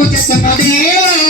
నీకు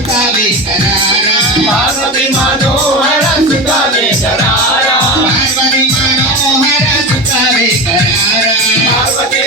సుఖావేశరారా పార్వతి మనోహర సుఖావేశరారా. పార్వతి మనోహర సుఖావేశరారా. పార్వతి